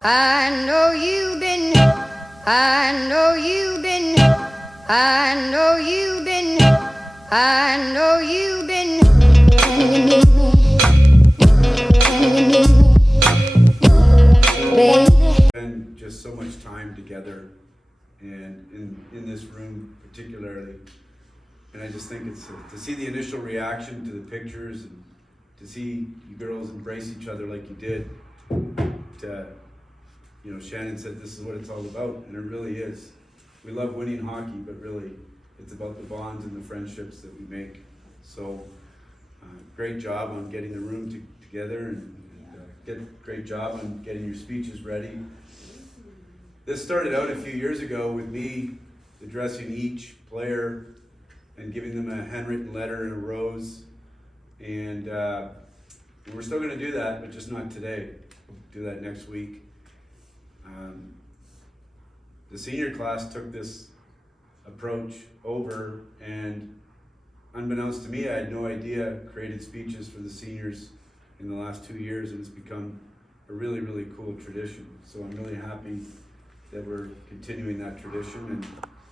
I know you've been, I know you've been, I know you've been, I know you've been. Can you meet me? Can you meet me? Baby. Spend just so much time together, and in this room particularly. And I just think it's to see the initial reaction to the pictures and to see you girls embrace each other like you did. Shannon said this is what it's all about, and it really is. We love winning hockey, but really it's about the bonds and the friendships that we make. So great job on getting the room together, and great job on getting your speeches ready. This started out a few years ago with me addressing each player and giving them a handwritten letter and a rose. And we're still going to do that, but just not today. We'll do that next week. The senior class took this approach over, and unbeknownst to me, I had no idea, created speeches for the seniors in the last 2 years, and it's become a really, really cool tradition. So I'm really happy that we're continuing that tradition, and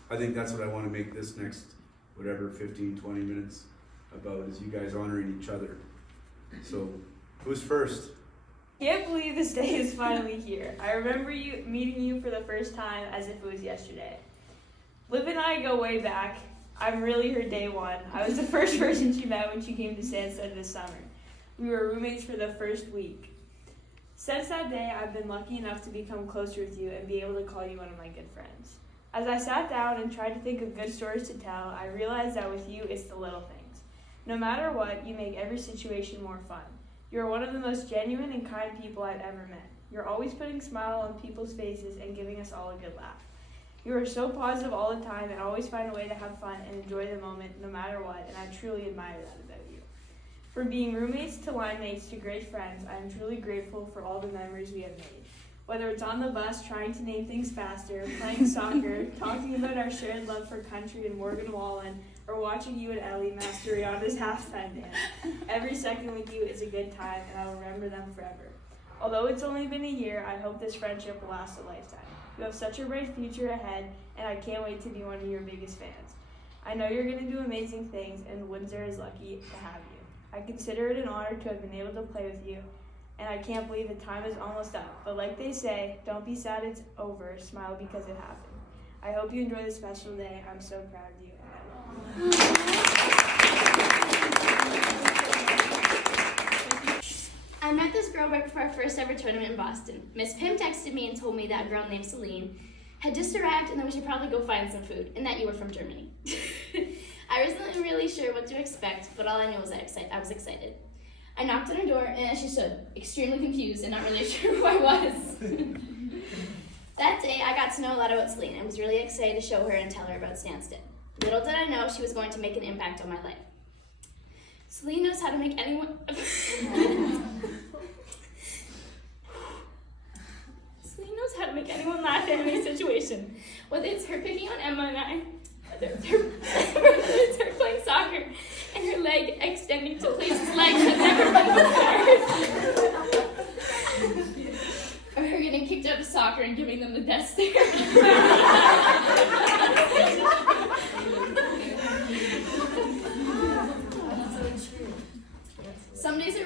I think that's what I want to make this next, 15, 20 minutes about, is you guys honoring each other. So, who's first? Can't believe this day is finally here. I remember meeting you for the first time as if it was yesterday. Liv and I go way back. I'm really her day one. I was the first person she met when she came to Sandstead this summer. We were roommates for the first week. Since that day, I've been lucky enough to become closer with you and be able to call you one of my good friends. As I sat down and tried to think of good stories to tell, I realized that with you, it's the little things. No matter what, you make every situation more fun. You're one of the most genuine and kind people I've ever met. You're always putting a smile on people's faces and giving us all a good laugh. You are so positive all the time and always find a way to have fun and enjoy the moment no matter what, and I truly admire that about you. From being roommates to line mates to great friends, I am truly grateful for all the memories we have made. Whether it's on the bus trying to name things faster, playing soccer, talking about our shared love for country and Morgan Wallen, or watching you and Ellie master Rihanna's halftime dance. Every second with you is a good time, and I will remember them forever. Although it's only been a year, I hope this friendship will last a lifetime. You have such a bright future ahead, and I can't wait to be one of your biggest fans. I know you're going to do amazing things, and Windsor is lucky to have you. I consider it an honor to have been able to play with you, and I can't believe the time is almost up. But like they say, don't be sad it's over, smile because it happened. I hope you enjoy this special day. I'm so proud of you. I met this girl right before our first ever tournament in Boston. Miss Pim texted me and told me that a girl named Celine had just arrived and that we should probably go find some food, and that you were from Germany. I wasn't really sure what to expect, but all I knew was that I was excited. I knocked on her door, and as she stood, extremely confused and not really sure who I was. That day, I got to know a lot about Celine and was really excited to show her and tell her about Sandstead. Little did I know she was going to make an impact on my life. Celine knows how to make anyone... Celine knows how to make anyone laugh in any situation. Whether it's her picking on Emma and I, whether it's her playing soccer and her leg extending to places legs have never been before. Or her getting kicked out of soccer and giving them the death stare. Some days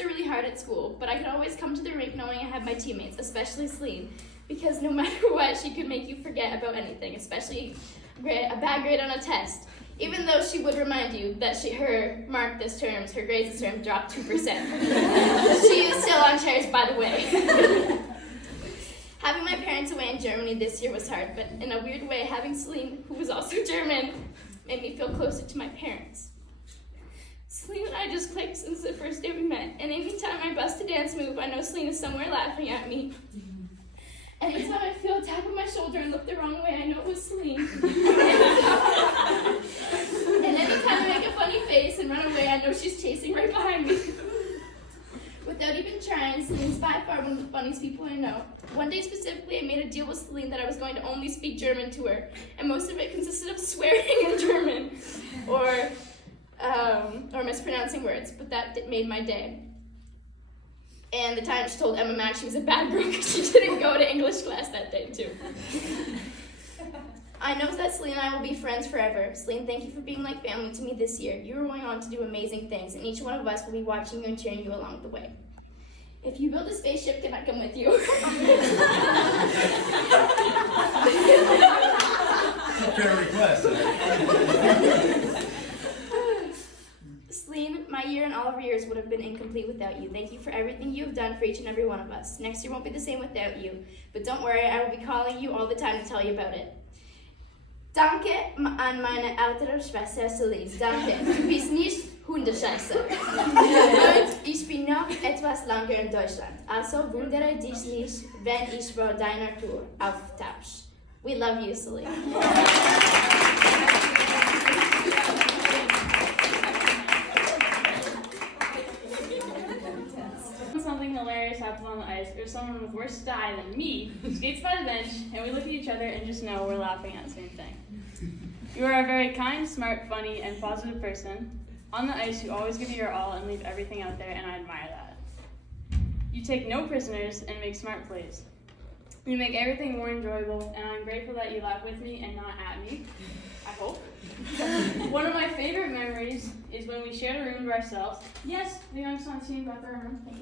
are really hard at school, but I could always come to the rink knowing I had my teammates, especially Celine, because no matter what, she could make you forget about anything, especially a bad grade on a test. Even though she would remind you that her grades this term dropped 2%. She is still on chairs, by the way. Having my parents away in Germany this year was hard, but in a weird way, having Celine, who was also German, made me feel closer to my parents. Celine and I just clicked since the first day we met, and anytime I bust a dance move, I know Celine is somewhere laughing at me. Anytime I feel a tap on my shoulder and look the wrong way, I know it was Celine. And anytime I make a funny face and run away, I know she's chasing right behind me. Without even trying, Celine's by far one of the funniest people I know. One day specifically, I made a deal with Celine that I was going to only speak German to her, and most of it consisted of swearing in German, or mispronouncing words, but that made my day. And the time she told Emma Max she was a bad girl because she didn't go to English class that day too. I know that Celine and I will be friends forever. Celine, thank you for being like family to me this year. You are going on to do amazing things, and each one of us will be watching you and cheering you along the way. If you build a spaceship, can I come with you? Fair request. Celine, my year and all of your years would have been incomplete without you. Thank you for everything you have done for each and every one of us. Next year won't be the same without you, but don't worry, I will be calling you all the time to tell you about it. Danke an meine ältere Schwester Celine. Danke. Du bist nicht Hundescheiße. Und ich bin noch etwas länger in Deutschland. Also wundere dich nicht, wenn ich vor deiner Tour auftauche. We love you, Celine. Something hilarious happens on the ice, or someone with worse style than me skates by the bench, and we look at each other and just know we're laughing at the same thing. You are a very kind, smart, funny, and positive person. On the ice, you always give your all and leave everything out there, and I admire that. You take no prisoners and make smart plays. You make everything more enjoyable, and I'm grateful that you laugh with me and not at me, I hope. One of my favorite memories is when we shared a room to ourselves. Yes, the youngest on the team got their room, thank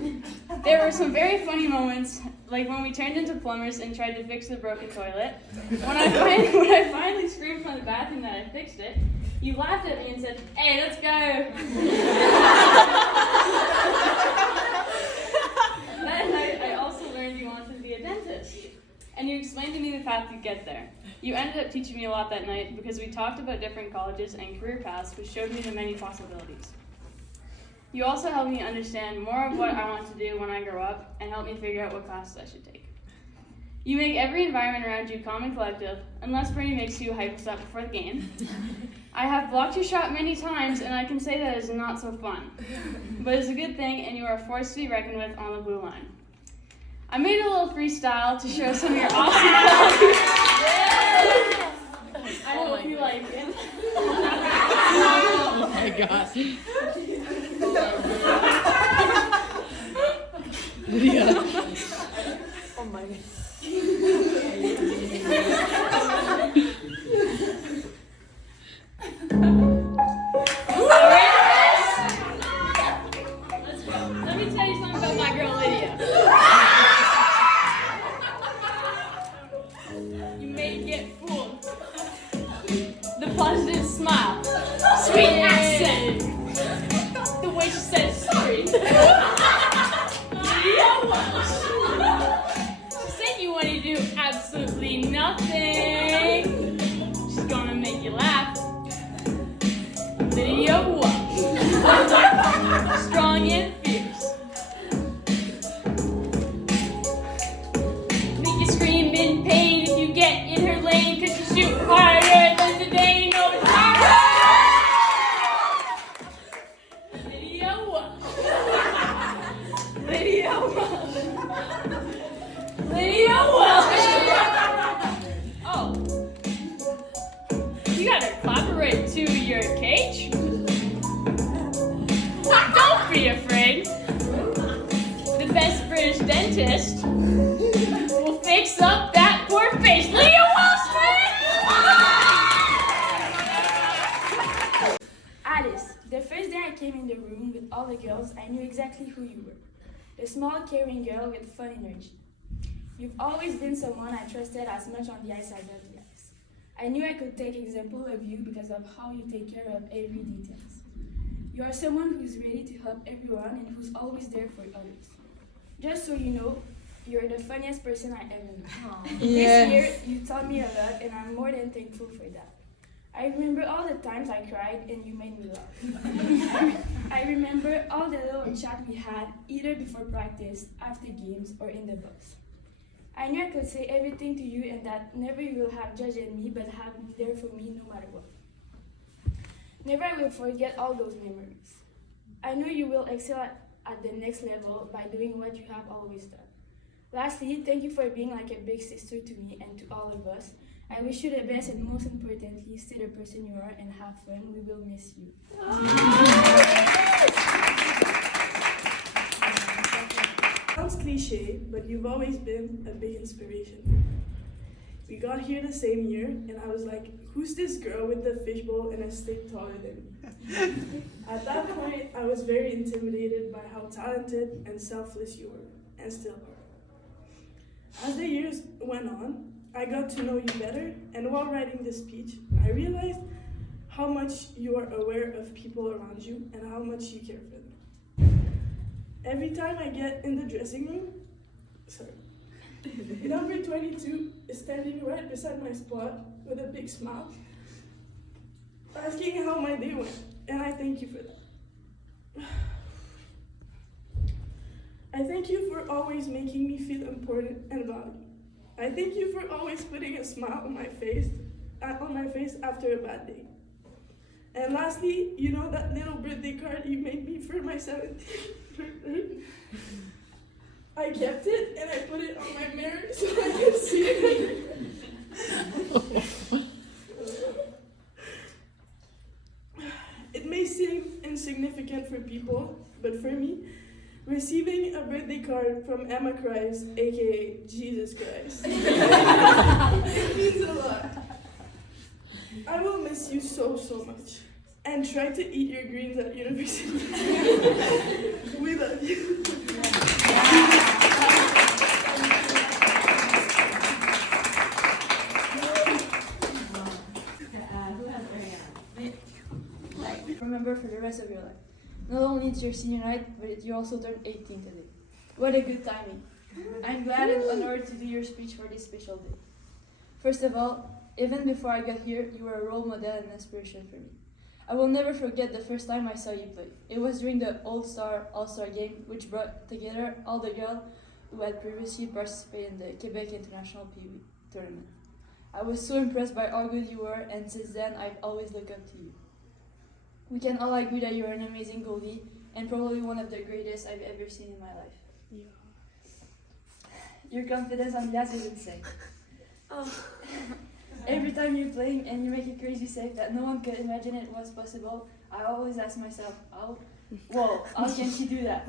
you. There were some very funny moments, like when we turned into plumbers and tried to fix the broken toilet. When I finally screamed from the bathroom that I fixed it, you laughed at me and said, "Hey, let's go." That night, I also learned you wanted to be a dentist, and you explained to me the path to get there. You ended up teaching me a lot that night because we talked about different colleges and career paths, which showed me the many possibilities. You also helped me understand more of what I want to do when I grow up and helped me figure out what classes I should take. You make every environment around you calm and collective, unless Bernie makes you hype us up before the game. I have blocked your shot many times, and I can say that is not so fun. But it's a good thing, and you are a force to be reckoned with on the blue line. I made a little freestyle to show some of your awesome qualities. I hope you like it. Oh my god. Lydia. Oh my god. Let me tell you something about my girl Lydia. You may get fooled. The positive smile, sweet accent, the way she says sorry. She said you want to do absolutely nothing. She's gonna make you laugh. Lydia Walsh. Strong and fierce. Make you scream in pain if you get in her lane, 'cause you shoot harder than the day. No, it's harder. Lydia Walsh. Lydia Walsh. Lydia Walsh. Oh. You gotta collaborate to your cage. Don't be afraid. The best British dentist will fix up that poor face. Lydia Walsh, Alice, the first day I came in the room with all the girls, I knew exactly who you were. The small, caring girl with fun energy. You've always been someone I trusted as much on the ice as on the ice. I knew I could take example of you because of how you take care of every detail. You are someone who's ready to help everyone and who's always there for others. Just so you know, you're the funniest person I ever met. This year, you taught me a lot, and I'm more than thankful for that. I remember all the times I cried and you made me laugh. I remember all the little chat we had, either before practice, after games, or in the bus. I knew I could say everything to you and that never you will have judged me, but have been there for me no matter what. Never I will forget all those memories. I know you will excel at the next level by doing what you have always done. Lastly, thank you for being like a big sister to me and to all of us. I wish you the best and most importantly, stay the person you are and have fun. We will miss you. cliche, but you've always been a big inspiration for me. We got here the same year, and I was like, who's this girl with the fishbowl and a stick taller than me? At that point, I was very intimidated by how talented and selfless you were, and still are. As the years went on, I got to know you better, and while writing this speech, I realized how much you are aware of people around you and how much you care for them. Every time I get in the dressing room, number 22 is standing right beside my spot with a big smile, asking how my day went, and I thank you for that. I thank you for always making me feel important and valued. I thank you for always putting a smile on my face after a bad day. And lastly, you know that little birthday card you made me for my 17th birthday? I kept it and I put it on my mirror so I could see it. It may seem insignificant for people, but for me, receiving a birthday card from Emma Christ, aka Jesus Christ, it means a lot. I will miss you so much, and try to eat your greens at university. We love you. Remember for the rest of your life. Not only it's your senior night, but you also turned 18 today. What a good timing. I'm glad and honored to do your speech for this special day. First of all, even before I got here, you were a role model and inspiration for me. I will never forget the first time I saw you play. It was during the All-Star game, which brought together all the girls who had previously participated in the Quebec International Pee-wee tournament. I was so impressed by how good you were, and since then, I've always looked up to you. We can all agree that you're an amazing goalie, and probably one of the greatest I've ever seen in my life. Yeah. Your confidence on the ice is insane. Every time you're playing and you make a crazy save that no one could imagine it was possible, I always ask myself, how can she do that?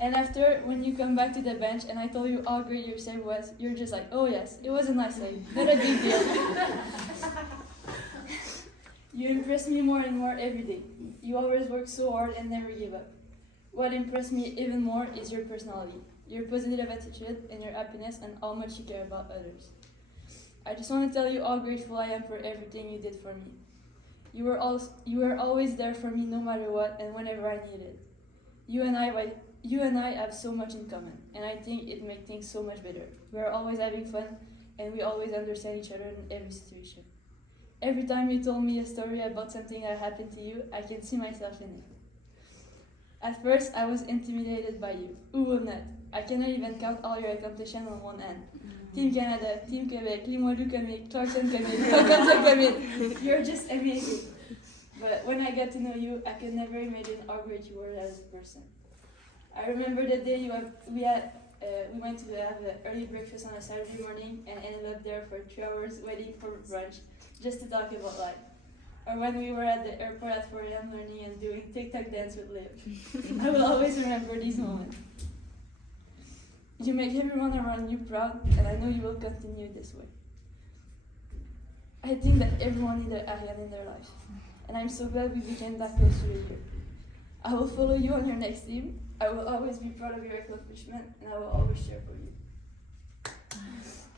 And after, when you come back to the bench and I told you how great your save was, you're just like, oh yes, it was a nice save, not a big deal. You impress me more and more every day. You always work so hard and never give up. What impressed me even more is your personality, your positive attitude and your happiness and how much you care about others. I just want to tell you how grateful I am for everything you did for me. You were always there for me no matter what and whenever I needed. You and I have so much in common, and I think it makes things so much better. We are always having fun, and we always understand each other in every situation. Every time you told me a story about something that happened to you, I can see myself in it. At first, I was intimidated by you. Who will not? I cannot even count all your accomplishments on one hand. Team Canada, Team Quebec, Limoilou Comique, Clarkson Comique, Franconia Comique. You're just amazing. But when I got to know you, I could never imagine how great you were as a person. I remember the day we went to have an early breakfast on a Saturday morning and ended up there for 3 hours waiting for brunch just to talk about life. Or when we were at the airport at 4 a.m. learning and doing TikTok dance with Liv. I will always remember these moments. You make everyone around you proud, and I know you will continue this way. I think that everyone needs Ariane in their life, and I'm so glad we became that close to a year. I will follow you on your next team. I will always be proud of your accomplishment, and I will always cheer for you.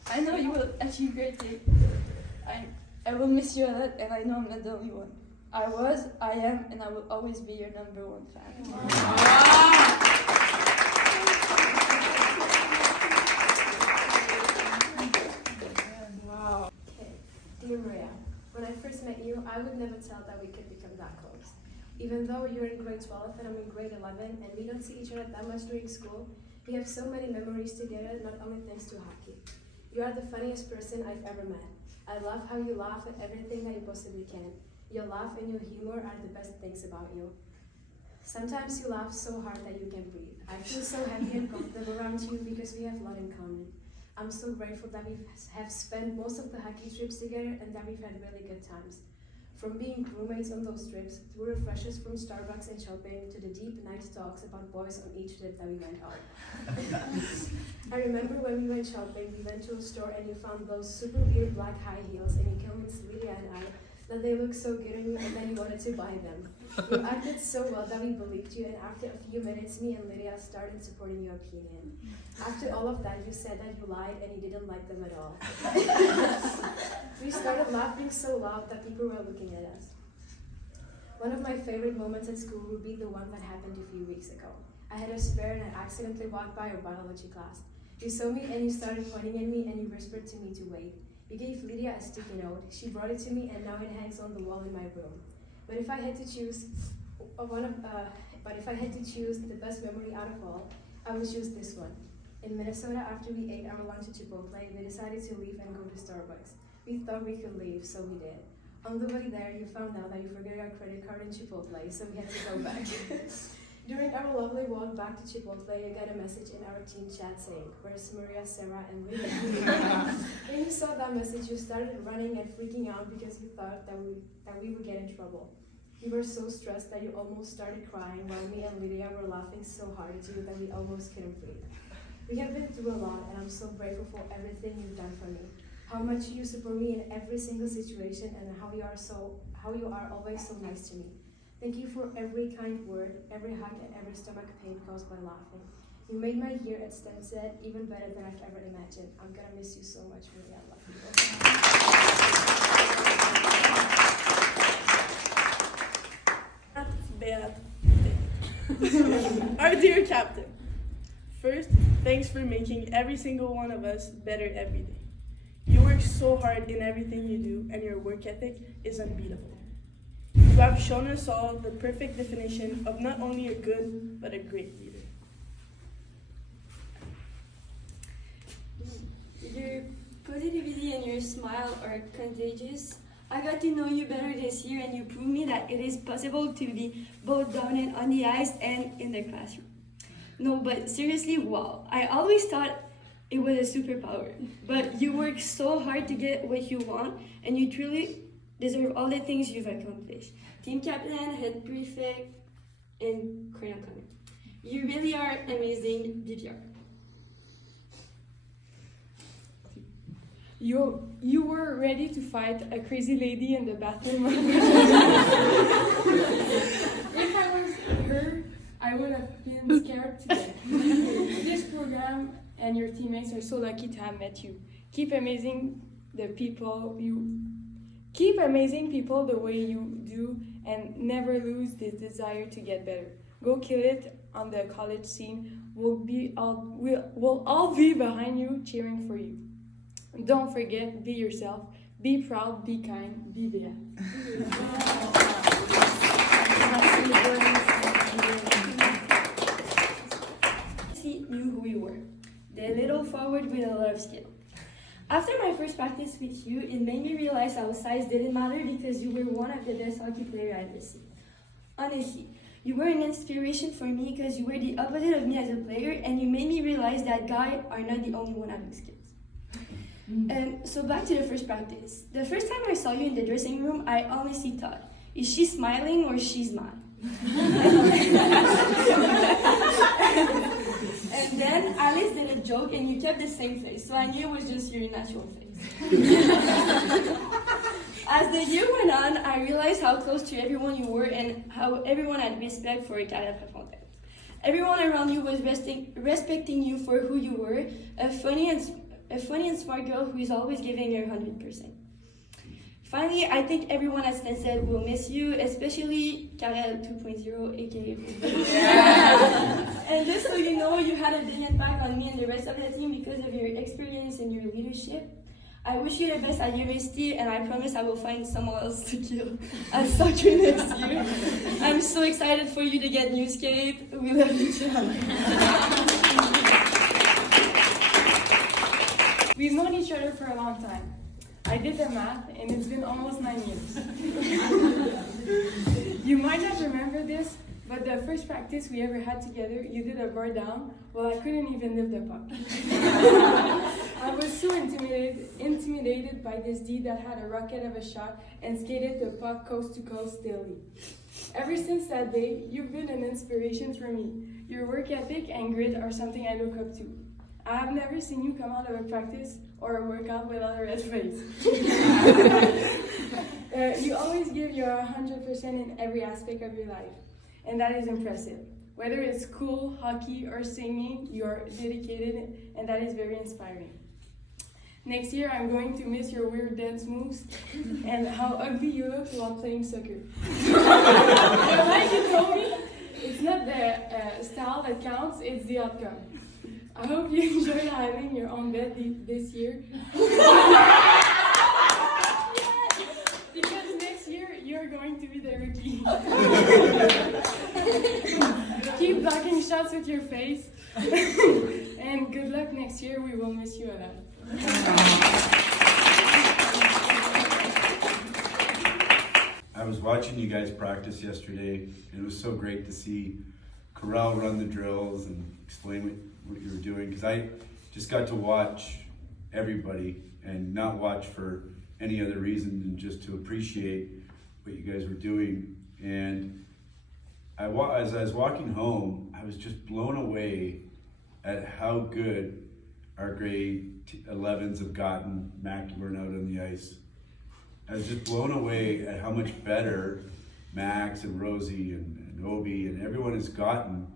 I know you will achieve great things. I will miss you a lot, and I know I'm not the only one. I was, I am, and I will always be your #1 fan. Dear Maria, when I first met you, I would never tell that we could become that close. Even though you're in grade 12 and I'm in grade 11 and we don't see each other that much during school, we have so many memories together, not only thanks to hockey. You are the funniest person I've ever met. I love how you laugh at everything that you possibly can. Your laugh and your humor are the best things about you. Sometimes you laugh so hard that you can breathe. I feel so happy and comfortable around you because we have a lot in common. I'm so grateful that we have spent most of the hockey trips together and that we've had really good times. From being roommates on those trips, through refreshers from Starbucks and shopping, to the deep night talks about boys on each trip that we went on. I remember when we went shopping, we went to a store and you found those super weird black high heels and you convinced Lydia and I that they looked so good on you and then you wanted to buy them. You acted so well that we believed you, and after a few minutes, me and Lydia started supporting your opinion. After all of that, you said that you lied and you didn't like them at all. We started laughing so loud that people were looking at us. One of my favorite moments at school would be the one that happened a few weeks ago. I had a spare and I accidentally walked by our biology class. You saw me and you started pointing at me and you whispered to me to wait. You gave Lydia a sticky note. She brought it to me and now it hangs on the wall in my room. But if I had to choose the best memory out of all, I would choose this one. In Minnesota, after we ate our lunch at Chipotle, we decided to leave and go to Starbucks. We thought we could leave, so we did. On the way there, you found out that you forgot your credit card in Chipotle, so we had to go back. During our lovely walk back to Chipotle, you got a message in our team chat saying, "Where's Maria, Sarah, and Lydia?" When you saw that message, you started running and freaking out because you thought that we would get in trouble. You were so stressed that you almost started crying, while me and Lydia were laughing so hard at you that we almost couldn't breathe. We have been through a lot, and I'm so grateful for everything you've done for me. How much you support me in every single situation, and how you are always so nice to me. Thank you for every kind word, every hug, and every stomach pain caused by laughing. You made my year at Stansted even better than I've ever imagined. I'm gonna miss you so much, Maria. I love you. Our dear captain, first, thanks for making every single one of us better every day. You work so hard in everything you do, and your work ethic is unbeatable. You have shown us all the perfect definition of not only a good, but a great leader. Your positivity and your smile are contagious. I got to know you better this year, and you proved me that it is possible to be both dominant on the ice and in the classroom. No, but seriously, wow. I always thought it was a superpower, but you work so hard to get what you want, and you truly deserve all the things you've accomplished. Team captain, head prefect, and crayon comic. You really are amazing, DPR. You were ready to fight a crazy lady in the bathroom. If I was her, I would have been scared to death. This program and your teammates are so lucky to have met you. Keep amazing people the way you do, and never lose this desire to get better. Go kill it on the college scene. We'll all be behind you, cheering for you. Don't forget, be yourself, be proud, be kind, be there. He knew who you were, the little forward with a lot of skill. After my first practice with you, it made me realize how size didn't matter because you were one of the best hockey players I've ever seen. Honestly, you were an inspiration for me because you were the opposite of me as a player, and you made me realize that guys are not the only one having skills. And so back to the first practice. The first time I saw you in the dressing room, I honestly thought, is she smiling or she's mad? And then Alice did a joke and you kept the same face, so I knew it was just your natural face. As the year went on, I realized how close to everyone you were and how everyone had respect for Carla Prefontaine. Everyone around you was respecting you for who you were, a funny and smart girl who is always giving her 100%. Finally, I think everyone at Stansted will miss you, especially Karel 2.0, aka And just so you know, you had a big impact on me and the rest of the team because of your experience and your leadership. I wish you the best at university, and I promise I will find someone else to kill at soccer next year. I'm so excited for you to get new skate. We love you, Charlie. We've known each other for a long time. I did the math, and it's been almost 9 years. You might not remember this, But the first practice we ever had together, you did a bar down while I couldn't even lift the puck. I was so intimidated by this D that had a rocket of a shot and skated the puck coast to coast daily. Ever since that day, you've been an inspiration for me. Your work ethic and grit are something I look up to. I have never seen you come out of a practice or a workout without a red face. You always give your 100% in every aspect of your life, and that is impressive. Whether it's school, hockey, or singing, you're dedicated, and that is very inspiring. Next year, I'm going to miss your weird dance moves and how ugly you look while playing soccer. But like you told me, it's not the style that counts, it's the outcome. I hope you enjoy having your own bed this year. Because next year, you're going to be the rookie. Keep blocking shots with your face. And good luck next year, we will miss you a lot. I was watching you guys practice yesterday, and it was so great to see Corral run the drills and explain what you were doing, because I just got to watch everybody and not watch for any other reason than just to appreciate what you guys were doing. And as I was walking home, I was just blown away at how good our grade 11s have gotten Mac to learn out on the ice. I was just blown away at how much better Max and Rosie and Obi and everyone has gotten,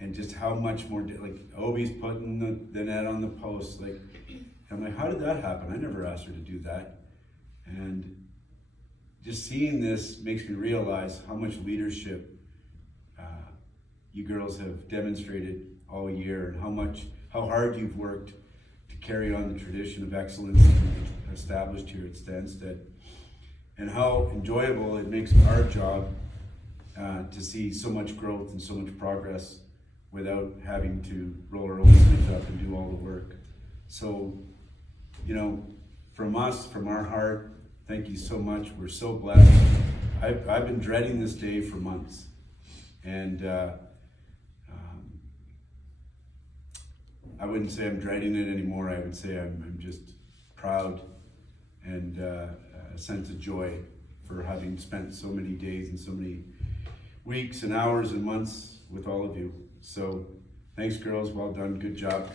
and just how much more, like Obi's putting the net on the post. Like, I'm like, how did that happen? I never asked her to do that. And just seeing this makes me realize how much leadership you girls have demonstrated all year, and how hard you've worked to carry on the tradition of excellence established here at Stansted, and how enjoyable it makes our job to see so much growth and so much progress without having to roll our own sleeves up and do all the work. So, you know, from us, from our heart, thank you so much. We're so blessed. I've been dreading this day for months, and I wouldn't say I'm dreading it anymore. I would say I'm just proud and a sense of joy for having spent so many days and so many weeks and hours and months with all of you. So thanks, girls. Well done. Good job.